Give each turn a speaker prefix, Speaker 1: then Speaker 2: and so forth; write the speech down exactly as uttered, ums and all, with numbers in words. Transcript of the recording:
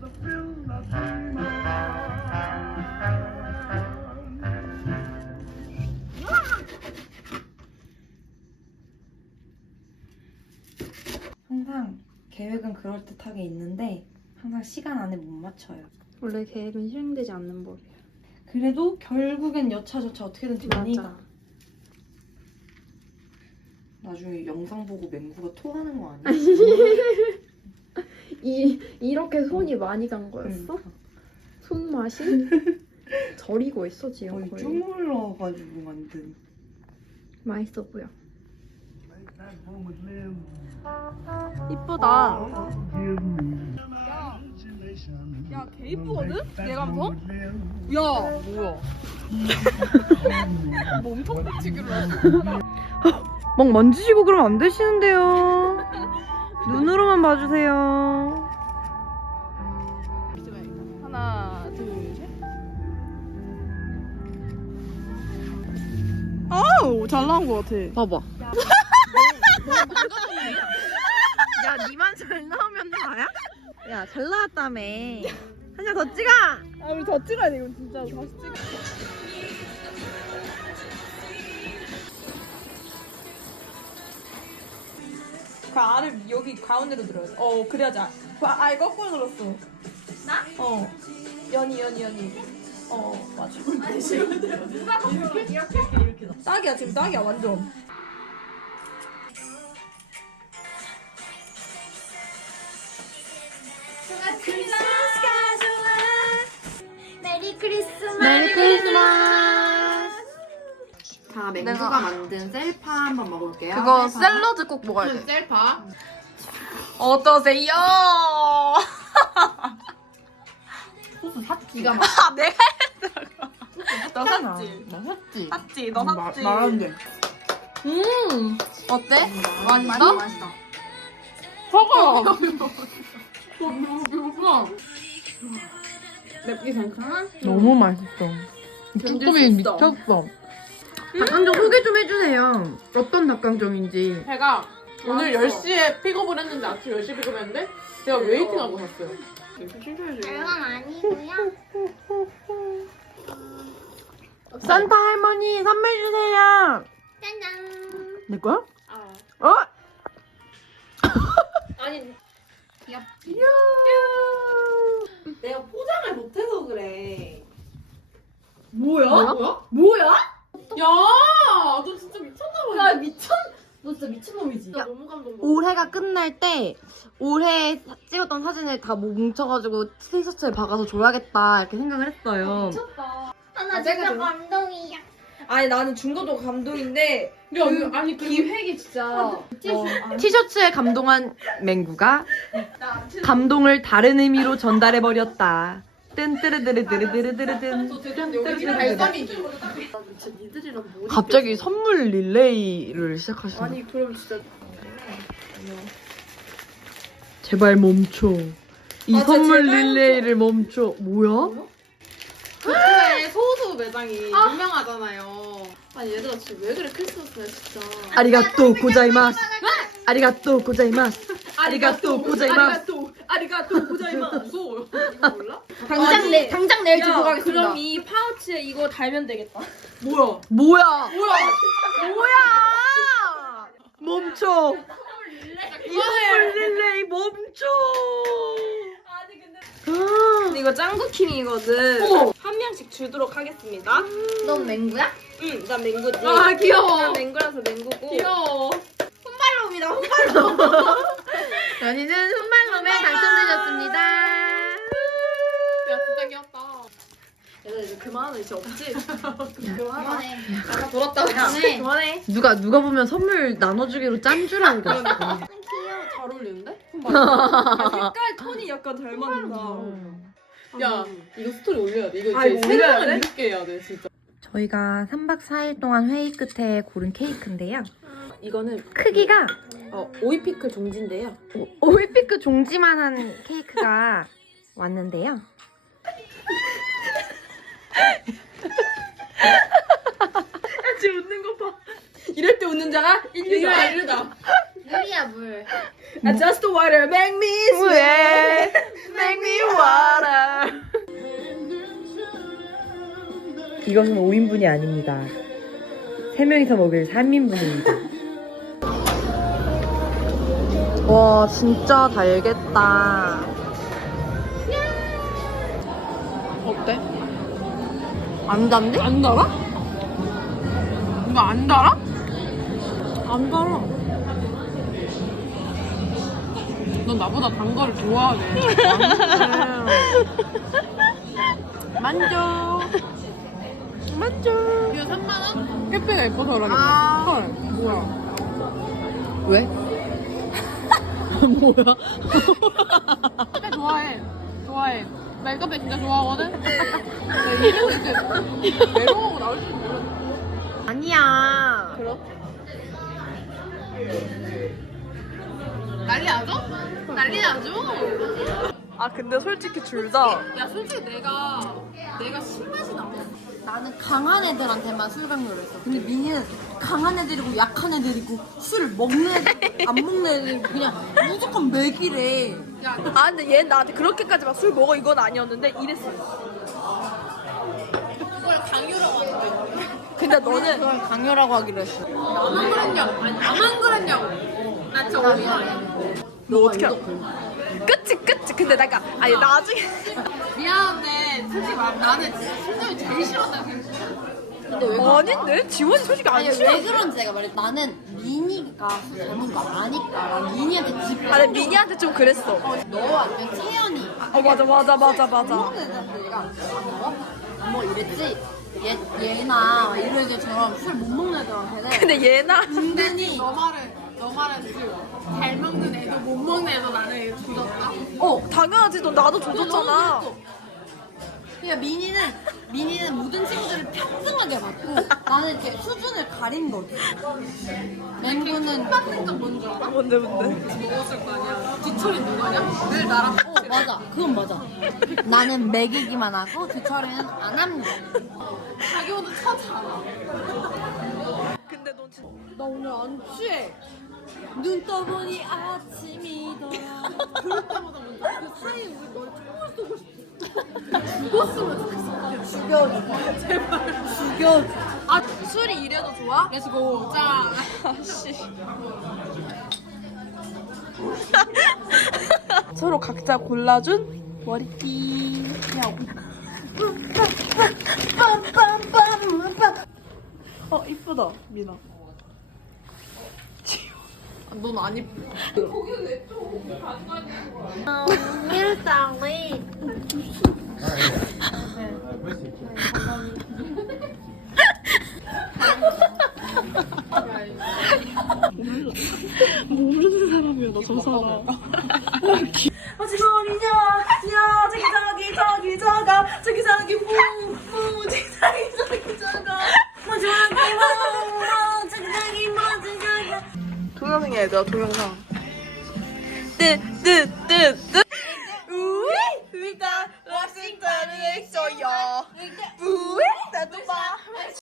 Speaker 1: 항상 계획은 그럴듯하게 있는데 항상 시간 안에 못 맞춰요.
Speaker 2: 원래 계획은 실행되지 않는 법이야.
Speaker 1: 그래도 결국엔 여차저차 어떻게든 되니까.
Speaker 2: 맞아.
Speaker 1: 나중에 영상 보고 맹구가 토하는 거 아니야?
Speaker 2: 이 이렇게 손이 많이 간 거였어?
Speaker 1: 그러니까.
Speaker 2: 손맛이 저리고 있어 지금
Speaker 1: 거의
Speaker 2: 거의.
Speaker 1: 주물러가지고 만든.
Speaker 2: 맛있어 보여.
Speaker 3: 이쁘다. 야, 개 이쁘거든? 내 감성? 야, 뭐야? 뭐 엄청 빡치기로 했어.
Speaker 1: 막 만지시고 그러면 안 되시는데요. 눈으로만 봐주세요.
Speaker 3: 하나, 둘, 셋. 아우, 잘 나온 것 같아.
Speaker 1: 봐봐. 야, 니만 잘 나오면 나야? 야, 잘 나왔다며. 한 장 더 찍어!
Speaker 3: 아, 우리 더 찍어야 돼, 이거 진짜. 다시 찍어. 그 알을 여기 가운데로 들어야 돼. 어, 그래야지. 아, 아, 아 거꾸로 들었어. 나? 어. 연이, 연이, 연이. 어, 맞아. 누가 거꾸로 이렇게, 이렇게, 이렇게. 딱이야, 지금 딱이야, 완전.
Speaker 4: 메리 크리스마스.
Speaker 1: 메리 크리스마스! 자, 맹구가 만든 셀파 한번 먹어볼게요.
Speaker 3: 그거
Speaker 1: 셀파.
Speaker 3: 샐러드 꼭 먹어야 돼.
Speaker 1: 셀파.
Speaker 3: 어떠세요?
Speaker 1: 기가 막.
Speaker 3: 아, 내가 했다고. 너 샀지?
Speaker 1: 나 샀지?
Speaker 3: 샀지? 너 샀지?
Speaker 1: 말한대.
Speaker 3: 음, 어때?
Speaker 1: 맛있어?
Speaker 3: 맛있어?
Speaker 1: 먹어!
Speaker 3: 맵기 괜찮아?
Speaker 1: 너무 맛있어.
Speaker 3: 쭈꾸미
Speaker 1: 미쳤어. 닭강정 소개 좀 해주세요. 어떤 닭강정인지.
Speaker 5: 제가 오늘 열 시에 픽업을 했는데 아침 열 시에 픽업했는데 제가 웨이팅하고 샀어요.
Speaker 4: 별건 아니고요.
Speaker 1: 산타 할머니 선물 주세요.
Speaker 4: 짠짠.
Speaker 1: 내 거야? 어?
Speaker 5: 아니
Speaker 1: 귀엽지?
Speaker 5: 내가 포장을 못해서 그래.
Speaker 3: 뭐야?
Speaker 5: 뭐야?
Speaker 3: 뭐야?
Speaker 5: 야, 너 진짜 미쳤나봐.
Speaker 3: 야, 미쳤, 너 진짜 미친놈이지?
Speaker 5: 나 너무 감동받았어.
Speaker 1: 올해가 끝날 때 올해 사- 찍었던 사진을 다 뭉쳐가지고 티셔츠에 박아서 줘야겠다 이렇게 생각을 했어요.
Speaker 3: 미쳤다.
Speaker 4: 아, 나
Speaker 3: 아, 내가
Speaker 4: 진짜
Speaker 3: 좀-
Speaker 4: 감동이야.
Speaker 3: 아니, 나는 준 것도 감동인데,
Speaker 5: 야, 그, 아니 그
Speaker 3: 기획이 진짜. 어,
Speaker 1: 티셔츠에 감동한 맹구가 감동을 다른 의미로 전달해버렸다. 뜬뜨르드르드르드르드른.
Speaker 5: 발사믹이. 진짜 니들이랑 뭐
Speaker 1: 갑자기 선물 릴레이를 시작하시네.
Speaker 3: 아니, 그럼 진짜.
Speaker 1: 제발 멈춰. 이
Speaker 3: 아, 진짜
Speaker 1: 선물
Speaker 3: 제발
Speaker 1: 릴레이를 멈춰. 뭐야?
Speaker 5: 도쿄에 소수 매장이 유명하잖아요. 아니 얘들아 진짜 왜 그래 크리스마스날 진짜.
Speaker 1: 아리가또 고자이마스. 아리가또 고자이마스. 아리가또 고자이마스.
Speaker 3: 아리가또, 아리가또 고자이마스.
Speaker 5: 무서워요. 이거 몰라?
Speaker 3: 당장 내,
Speaker 4: 당장 내일
Speaker 3: 야, 그럼 이 파우치에 이거 달면 되겠다.
Speaker 5: 뭐야?
Speaker 1: 뭐야?
Speaker 5: 뭐야?
Speaker 1: 뭐야? 멈춰. 이 선물 릴레이 멈춰.
Speaker 3: 아니, 근데.
Speaker 1: 아.
Speaker 3: 이거 짱구킹이거든.
Speaker 5: 어머.
Speaker 3: 한 명씩 주도록 하겠습니다.
Speaker 4: 넌 맹구야?
Speaker 3: 응, 난 맹구지.
Speaker 5: 아 귀여워.
Speaker 3: 난 맹구라서 맹구고.
Speaker 5: 귀여워.
Speaker 3: 혼발놈이다, 혼발놈.
Speaker 1: 연희는 손발놈에 당첨되셨습니다.
Speaker 5: 야 진짜 귀엽다.
Speaker 3: 얘들아, 이제 그만하자, 이제 없지?
Speaker 4: 그만해.
Speaker 3: 아까 돌았다.
Speaker 4: 그만해.
Speaker 3: 그만해.
Speaker 1: 누가 누가 보면 선물 나눠주기로 짠 줄 알고.
Speaker 4: 귀여워.
Speaker 5: 잘 어울리는데?
Speaker 3: 야, 색깔 톤이 약간 잘 맞는다.
Speaker 5: 야 이거 스토리 올려야 돼. 이거
Speaker 3: 아, 이거
Speaker 5: 이제
Speaker 3: 올려야
Speaker 5: 세명을
Speaker 3: 돼?
Speaker 5: 이렇게 해야 돼 진짜.
Speaker 1: 저희가 삼 박 사 일 동안 회의 끝에 고른 케이크인데요.
Speaker 5: 이거는
Speaker 1: 크기가
Speaker 5: 어, 오이피클 종지인데요.
Speaker 1: 오이피크 종지만한 케이크가 왔는데요.
Speaker 3: 지금 웃는 거 봐. 이럴 때 웃는 자가 인류다.
Speaker 5: 이르다.
Speaker 4: 물이야 물.
Speaker 3: I just water make me sweat.
Speaker 1: 왜? Make me what? 이것은 오 인분이 아닙니다. 세 명이서 먹을 삼 인분입니다. 와, 진짜 달겠다.
Speaker 5: 어때?
Speaker 1: 안 단데?
Speaker 5: 안 달아? 이거 안 달아? 안 달아. 넌 나보다 단 거를 좋아하네. 만족. 만족. 이거 삼만 원? 택배가 예뻐서 그러겠네.
Speaker 1: 아.
Speaker 5: 헐, 뭐야.
Speaker 1: 왜? 뭐야?
Speaker 5: 카페 좋아해. 좋아해. 나 이 카페 진짜 좋아하거든? 나 이래서 이렇게 메롱하고 나올 줄 몰랐어.
Speaker 1: 아니야.
Speaker 5: 그럼? 난리 나죠? 난리 나죠?
Speaker 3: 아 근데 솔직히 둘 다
Speaker 5: 야 솔직히 내가 내가 술맛이 나.
Speaker 1: 나는 강한 애들한테만 술 강요를 했어. 근데 민희는 강한 애들이고 약한 애들이고 술을 먹는 애들, 안 먹는 애들이고 그냥 무조건 맥이래.
Speaker 5: 야
Speaker 3: 아 근데 얘 나한테 그렇게까지 막 술 먹어 이건 아니었는데 이랬어.
Speaker 5: 그걸 강요라고 하는데
Speaker 3: 근데 너는
Speaker 1: 그걸 강요라고 하기로 했어.
Speaker 5: 나만 그랬냐고. 아니 나만 그랬냐고. 나 진짜 어이가
Speaker 3: 너 어떻게 알아? 그치 그치 근데 내가 아니 나중에
Speaker 5: 미안한데 솔직히 말 나는 진짜 심장이 제일 싫었다 생각해.
Speaker 1: 근데 왜
Speaker 3: 아닌데 지원이 솔직히 안
Speaker 1: 아니
Speaker 3: 싫어.
Speaker 1: 왜 그런지 내가 말해. 나는 민희가 술 잘 먹는 거 아니까 난 민희한테 집.
Speaker 3: 아니 미니한테 좀 그랬어.
Speaker 1: 너 아니면 채연이.
Speaker 3: 어 맞아 맞아 맞아 맞아.
Speaker 1: 먹는 애들한테 얘가 안 먹어? 안 먹어 이랬지. 얘 얘나 이런 애들처럼 술 못 먹는 애들한테는
Speaker 3: 근데 얘나
Speaker 1: 은근히
Speaker 5: 너 말을 너 말은 잘 먹는 애도 못 먹는 애도 나는 조졌다.
Speaker 3: 어 당연하지 너 나도 조졌잖아.
Speaker 1: 그러니까 민희는 민희는 모든 친구들을 평등하게 받고 나는 이렇게 수준을 가린 거지. 맹구는
Speaker 5: 똑같은 건 뭔지 알아?
Speaker 3: 뭔데 뭔데?
Speaker 5: 먹었을 거 아니야. 뒤처리 누가냐? 늘 나랑
Speaker 1: 어 맞아 그건 맞아. 나는 먹이기만 하고 뒤처리는 안 합니다.
Speaker 5: 자기 오늘 처잖아.
Speaker 3: 근데 넌 진짜
Speaker 1: 나 오늘 안 취해. 눈 떠보니 아침이더라. 그럴 때마다 먼저 그 사이에 우리 널 총을 쏘고 싶어. 죽었으면 좋겠어. 죽여줘. 제발. 죽여줘.
Speaker 3: 아 술이 이래도 좋아?
Speaker 5: 렛츠고. 자.
Speaker 3: 아씨. 서로 각자 골라준 머리띠. 야, 어 이쁘다 미나.
Speaker 5: 넌 안 이뻐.
Speaker 4: 일상이
Speaker 3: 모르는 사람이야 나 저 사람. 하지만이냐 야 저기 저기 저기 저가 저기 저기 무무 저기 저기 저기 저가 뭐 저기 뭐 저기 저기 뭐 저기 저기 동영상이야 얘들아 동영상. 뜨뜨뜨뜨 우이 우리가 워싱턴에 있어요. 우이 나도 봐.